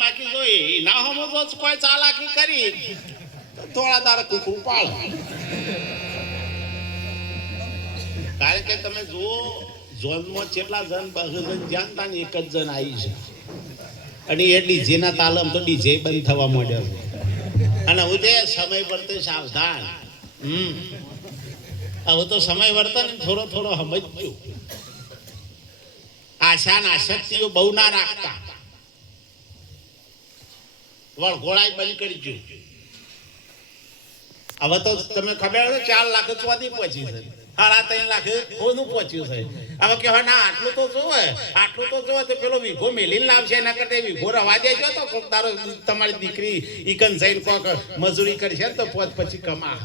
બાકી જોઈ ના હમો તો કોઈ ચાલાકી કરી થોડા તારે કુકડું પાડ. કારણ કે તમે જુઓ ઝોનમાં કેટલા જણ બહુજન જાણતા ને એક જ જણ આવી છે અને એ ડીજે ના તાલમ તો ડીજે બંધ થવા માંડ્યો છે અને હું તે સમય વર્તે સાવધાન. હવે તો સમય વર્તે ને થોડો થોડો સમજજો. આશા ના આસક્તિઓ બહુ ના રાખતા. વળઘોળાઈ બંધ કરી જો. હવે તો તમે ખબર છે 4 લાખ ચોથી પહોંચી છે, 3.5 લાખ કોનું પહોંચ્યું છે. હવે કહેવાય ના આટલું તો જોવે, આટલું તો જોવે તો પેલો વીઘો મેલીને લાવશે, એના કરતા વીઘો રવા દેજો તો કોક તારો તમારી દીકરી ઈકન જઈને કોક મજૂરી કરશે તો પોત પછી કમા.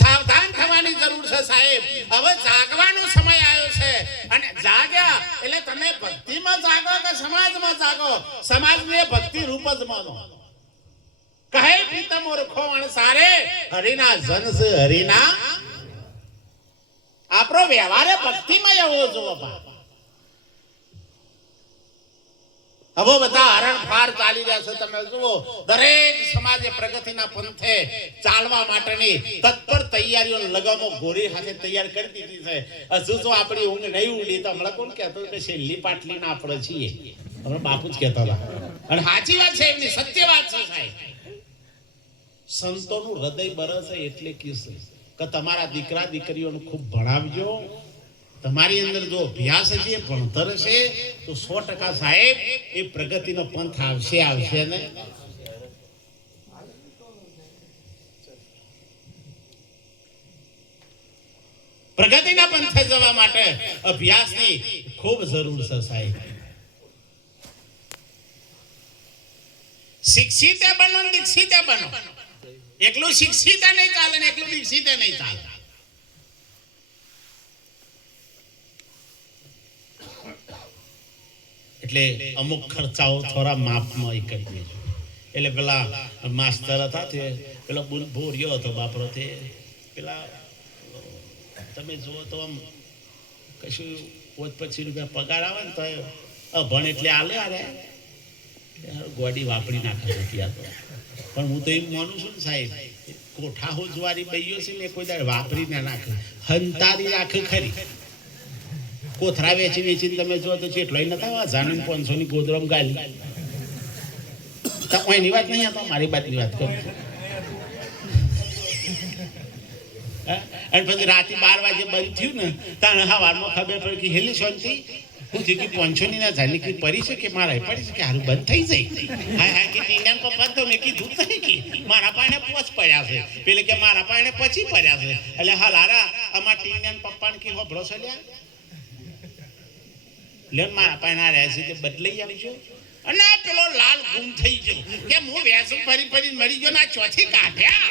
સાવધાન થવાની જરૂર છે સાહેબ. હવે જાગવાનો સમય આવ્યો છે અને જાગ્યા એટલે તમે ભક્તિમાં જાગો કે સમાજમાં જાગો, સમાજને ભક્તિ રૂપ જ માનો. કહે પ્રીતમ ઓળખો અણસારે હરિના જન છે હરિના. આપણો વ્યવહાર ભક્તિમાં આવવો જોવો. હવે બધા હરણફાર ચાલી રહ્યા છે. તમે જુઓ દરેક સમાજે પ્રગતિના પંથે ચાલવા માટેની તત્પર તૈયારીઓ લગામો ઘોરી સાથે તૈયાર કરી દીધી છે. હજુ તો આપણી ઊંઘ નહીં ઉડી તો હમણાં કોણ કહેતો કે છેલ્લી પાટલીના આપણે છીએ, હમણાં બાપુ જ કહેતા હતા. અને સાચી વાત છે, એમની સત્ય વાત છે સાહેબ. સંતોનું હૃદય બરસે એટલે કીધું કે તમારા દીકરા દીકરીઓને ખૂબ ભણાવજો. તમારી અંદર જો અભ્યાસ છે, ભણતર છે તો 100% સાહેબ એ પ્રગતિનો પંથ આવશે ને. પ્રગતિના પંથે જવા માટે અભ્યાસની ખૂબ જરૂર છે સાહેબ. શિક્ષિત બનો, દીક્ષિત બનો. એકલું શિક્ષિત નહીં ચાલે ને એકલું દીક્ષિત નહીં ચાલે. એટલે અમુક ખર્ચાઓ થોડા માપમાં કરી દેજો. એટલે પેલા માસ્તર હતા તે પેલો ભોર્યો હતો બાપરો તે પેલા તમે જુઓ તો આમ કશું 25 રૂપિયા પગાર આવે ને તો અભણ એટલે આલે આરે ગોડી વાપરી નાખે રૂપિયા તો. પણ હું તો એમ માનું છું ને સાહેબ, કોઠા હોજવારી બઈયો છે ને કોઈ દાડ વાપરી ના નાખે, હંતારી રાખે ખરી. કોથરા વેચી વેચીને તમે જો તો ચેટલો નતા જાણીને 500 ની ગોદરમ ગાલી. એની વાત નહીં, તો મારી બાતની વાત કરું. અને પછી રાતે 12 વાગે બંધ થયું ને તાણે સવારમાં ખબર પડી કે હેલી શાંતિ હું જે કે 500 ની ના જાણી કે પડી છે કે મારા પડી છે કે હારું બંધ થઈ જાય. હા હા કે ટીંગાન પપ્પા તો મેં કીધું નહીં કે મારા પાણે પોચ પડ્યા છે, પેલે કે મારા પાણે પછી પડ્યા છે. એટલે હાલ હારા અમારા ટીંગાન પપ્પાને કે હોભળો છે લ્યા લે મારા પાણા રહ્યા છે તે બદલાઈ આવજો. અને પેલો લાલ ગુમ થઈ ગયો કે હું વેસું ફરી મરી ગયો ના ચોથી કાઢ્યા.